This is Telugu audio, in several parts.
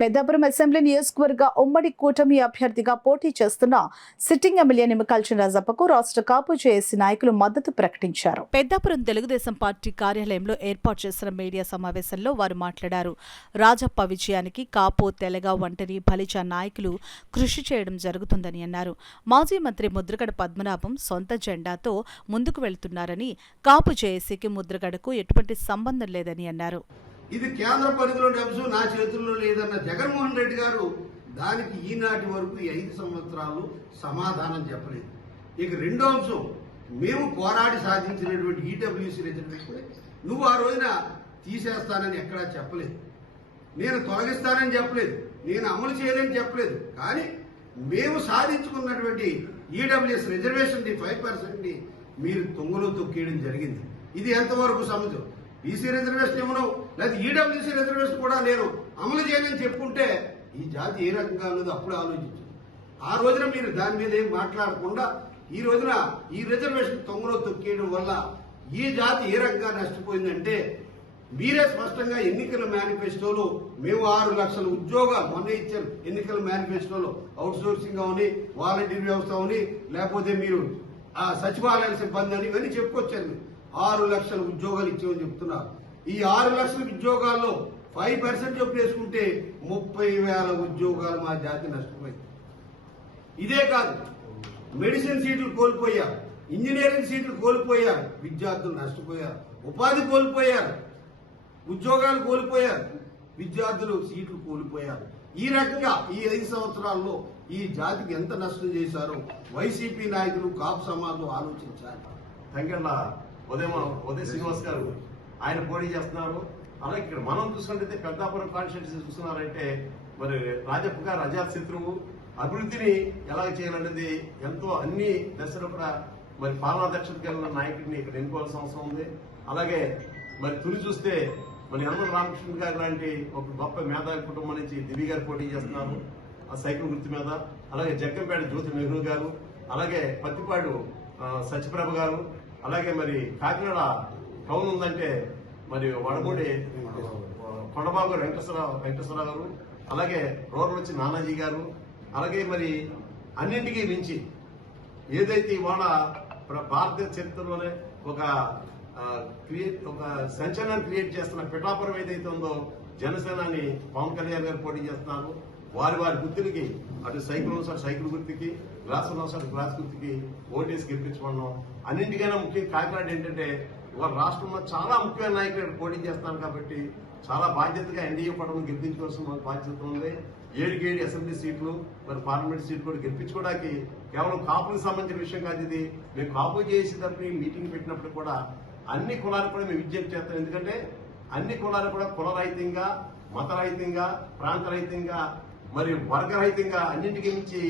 పెద్దాపురం అసెంబ్లీ నియోజకవర్గ ఉమ్మడి కూటమి అభ్యర్థిగా పోటీ చేస్తున్న సిట్టింగ్ ఎమ్మెల్యే నిమ్మకాల్చిన రాజప్పకు రాష్ట్ర కాపు జేఏసీ నాయకులు మద్దతు ప్రకటించారు. పెద్దాపురం తెలుగుదేశం పార్టీ కార్యాలయంలో ఏర్పాటు చేసిన మీడియా సమావేశంలో వారు మాట్లాడారు. రాజప్ప విజయానికి కాపు, తెలగ, ఒంటరి, బలిజ నాయకులు కృషి చేయడం జరుగుతుందని అన్నారు. మాజీ మంత్రి ముద్రగడ పద్మనాభం సొంత జెండాతో ముందుకు వెళ్తున్నారని, కాపు జేఏసీకి ముద్రగడకు ఎటువంటి సంబంధం లేదని అన్నారు. ఇది కేంద్ర పరిధిలోని అంశం నా చేతుల్లో లేదన్న జగన్మోహన్ రెడ్డి గారు దానికి ఈనాటి వరకు 5 సంవత్సరాలు సమాధానం చెప్పలేదు. ఇక రెండో అంశం, మేము పోరాడి సాధించినటువంటి ఈడబ్ల్యూసీ రిజర్వేషన్ నువ్వు ఆ రోజున తీసేస్తానని ఎక్కడా చెప్పలేదు, నేను తొలగిస్తానని చెప్పలేదు, నేను అమలు చేయలేని చెప్పలేదు. కానీ మేము సాధించుకున్నటువంటి ఈడబ్ల్యూఎస్ రిజర్వేషన్ 5% మీరు తుంగలో తొక్కేయడం జరిగింది. ఇది ఎంతవరకు సముద్రం? బీసీ రిజర్వేషన్ ఏమో లేదా ఈడబ్ల్యూసీ రిజర్వేషన్ కూడా నేను అమలు చేయాలని చెప్పుకుంటే ఈ జాతి ఏ రకంగా ఉన్నదో అప్పుడు ఆలోచించు. ఆ రోజున మీరు దాని మీద ఏం మాట్లాడకుండా ఈ రోజున ఈ రిజర్వేషన్ తొంగలో తొక్కేయడం వల్ల ఈ జాతి ఏ రకంగా నష్టపోయిందంటే, మీరే స్పష్టంగా ఎన్నికల మేనిఫెస్టోలో మేము 6 లక్షల ఉద్యోగాలు మొన్న ఇచ్చారు. ఎన్నికల మేనిఫెస్టోలో అవుట్ సోర్సింగ్ అవని, వాలంటీర్ వ్యవస్థ అవని, లేకపోతే మీరు ఆ సచివాలయాల సిబ్బంది అని ఇవన్నీ చెప్పుకొచ్చారు. 6 లక్షల ఉద్యోగాలు ఇచ్చామని చెప్తున్నారు. ఈ 6 లక్షల ఉద్యోగాల్లో 5% చొప్పున వేసుకుంటే 30,000 ఉద్యోగాలు మా జాతి నష్టపోయింది. ఇదే కాదు, మెడిసిన్ సీట్లు కోల్పోయారు, ఇంజనీరింగ్ సీట్లు కోల్పోయారు, విద్యార్థులు నష్టపోయారు, ఉపాధి కోల్పోయారు, ఉద్యోగాలు కోల్పోయారు, విద్యార్థులు సీట్లు కోల్పోయారు. ఈ రకంగా ఈ 5 సంవత్సరాల్లో ఈ జాతికి ఎంత నష్టం చేశారో వైసీపీ నాయకులు, కాపు సమాజం ఆలోచించాలి. తంగెళ్ళ ఉదయ శ్రీనివాస్ గారు ఆయన పోటీ చేస్తున్నారు. అలాగే ఇక్కడ మనం చూసుకుంటే పెద్దాపురం కాన్స్టిట్యూన్సీ చూస్తున్నారంటే మరి రాజప్ప గారు అజాత్ శత్రువు, అభివృద్ధిని ఎలా చేయాలనేది ఎంతో అన్ని దశలో కూడా మరి పాలనా దక్షత కలిగిన నాయకుడిని ఇక్కడ ఎన్నుకోవాల్సిన అవసరం ఉంది. అలాగే మరి తుని చూస్తే మరి యనమల రామకృష్ణ గారు లాంటి ఒక గొప్ప మేధావి కుటుంబం నుంచి దివి గారు పోటీ చేస్తున్నారు ఆ సైకిల్ గుర్తు మీద. అలాగే జగ్గంపేట జ్యోతి నెహ్రూ గారు, అలాగే పత్తిపాడు సత్యప్రభ గారు, అలాగే మరి కాకినాడ టౌన్ ఉందంటే మరి వడమూడి కొండబాబు వెంకటేశ్వరరావు గారు, అలాగే రూరల్ వచ్చి నానాజీ గారు, అలాగే మరి అన్నింటికీ మించి ఏదైతే ఇవాళ భారతదేశ చరిత్రలోనే ఒక సంచలనం క్రియేట్ చేస్తున్న పిఠాపురం ఏదైతే ఉందో జనసేనాని పవన్ కళ్యాణ్ గారు పోటీ చేస్తున్నారు. వారి గుర్తులకి అటు సైకిల్ అనుసారి సైకిల్ గుర్తుకి, గ్లాస్ అనుసారి గ్లాస్ గుర్తుకి ఓటేసి గెలిపించుకున్నాం. అన్నింటికైనా ముఖ్యంగా కాకినాడ ఏంటంటే ఇవాళ రాష్ట్రంలో చాలా ముఖ్యమైన నాయకులు పోటీ చేస్తున్నారు కాబట్టి చాలా బాధ్యతగా ఎన్డీఏ పడవను గెలిపించుకోవాల్సిన బాధ్యత ఉంది. 7 అసెంబ్లీ సీట్లు, మరి పార్లమెంట్ సీట్లు కూడా గెలిపించుకోవడానికి కేవలం కాపులకు సంబంధించిన విషయం కాదు ఇది. మేము కాపు చేసి తరఫున మీటింగ్ పెట్టినప్పుడు కూడా అన్ని కులాలకు కూడా మేము విజ్ఞప్తి చేస్తాం. ఎందుకంటే అన్ని కులాలు కూడా కులరహితంగా, మతరహితంగా, ప్రాంతరహితంగా, మరి వర్గరహితంగా, అన్నింటికి మించి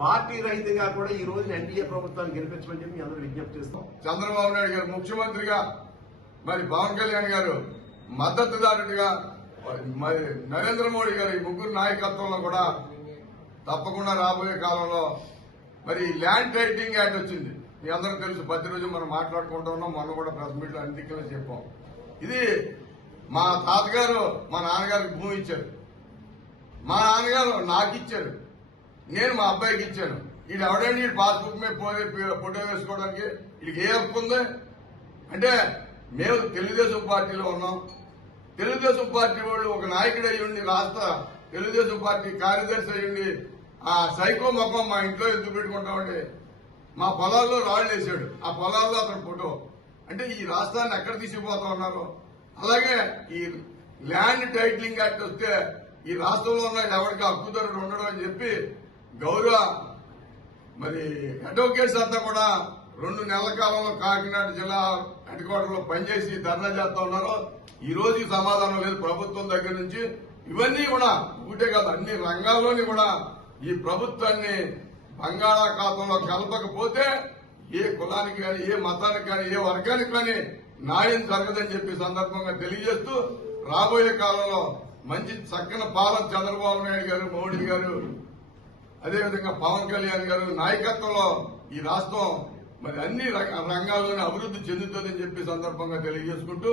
పార్టీ రహితంగా కూడా ఈ రోజు ఎన్డీఏ ప్రభుత్వాన్ని గెలిపించమని చెప్పి అందరూ విజ్ఞప్తి చేస్తాం. చంద్రబాబు నాయుడు గారు ముఖ్యమంత్రిగా, మరి పవన్ కళ్యాణ్ గారు మద్దతుదారుడిగా, మరి నరేంద్ర మోడీ గారు ఈ ముగ్గురు నాయకత్వంలో కూడా తప్పకుండా రాబోయే కాలంలో మరి ల్యాండ్ టైటిలింగ్ యాక్ట్ వచ్చింది. మీ అందరూ తెలుసు, ప్రతిరోజు మనం మాట్లాడుకుంటూ ఉన్నాం. మొన్న కూడా ప్రెస్ మీట్ లో అన్ని దిక్కులో చెప్పాం. ఇది మా తాతగారు మా నాన్నగారికి భూమి ఇచ్చారు, మా నాన్నగారు నాకు ఇచ్చారు, నేను మా అబ్బాయికి ఇచ్చాను. ఇది ఎవడండి పాస్బుక్ మీద ఫోటో వేసుకోవడానికి వీడికి ఏ హక్కు ఉంది? అంటే మేము తెలుగుదేశం పార్టీలో ఉన్నాం. తెలుగుదేశం పార్టీ వాళ్ళు ఒక నాయకుడు అయ్యుండి, రాష్ట్ర తెలుగుదేశం పార్టీ కార్యదర్శి అయ్యుండి ఆ సైకో మొక్కం మా ఇంట్లో ఎందుకు పెట్టుకుంటామంటే మా పొలాల్లో రాళ్లు వేసాడు, ఆ పొలాల్లో అతని ఫోటో. అంటే ఈ రాష్ట్రాన్ని ఎక్కడ తీసుకుపోతా ఉన్నారు? అలాగే ఈ ల్యాండ్ టైటిలింగ్ యాక్ట్ వస్తే ఈ రాష్ట్రంలో ఉన్న ఎవరికి హక్కుదారుడు ఉండడం అని చెప్పి గౌరవ మరి అడ్వకేట్స్ అంతా కూడా 2 నెలల కాలంలో కాకినాడ జిల్లా హెడ్ క్వార్టర్ లో పనిచేసి ధర్నా చేస్తా ఉన్నారు. ఈ రోజు సమాధానం లేదు ప్రభుత్వం దగ్గర నుంచి. ఇవన్నీ కూడా ఒకటే కాదు, అన్ని రంగాల్లోని కూడా ఈ ప్రభుత్వాన్ని బంగాళాఖాతంలో కలపకపోతే ఏ కులానికి కానీ, ఏ మతానికి కానీ, ఏ వర్గానికి కానీ న్యాయం జరగదని చెప్పి సందర్భంగా తెలియజేస్తూ రాబోయే కాలంలో మంచి చక్కని పాలన చంద్రబాబు నాయుడు గారు, మోడీ గారు, అదేవిధంగా పవన్ కళ్యాణ్ గారు నాయకత్వంలో ఈ రాష్ట్రం మరి అన్ని రంగాల్లోనే అభివృద్ధి చెందుతుందని చెప్పి సందర్భంగా తెలియజేసుకుంటూ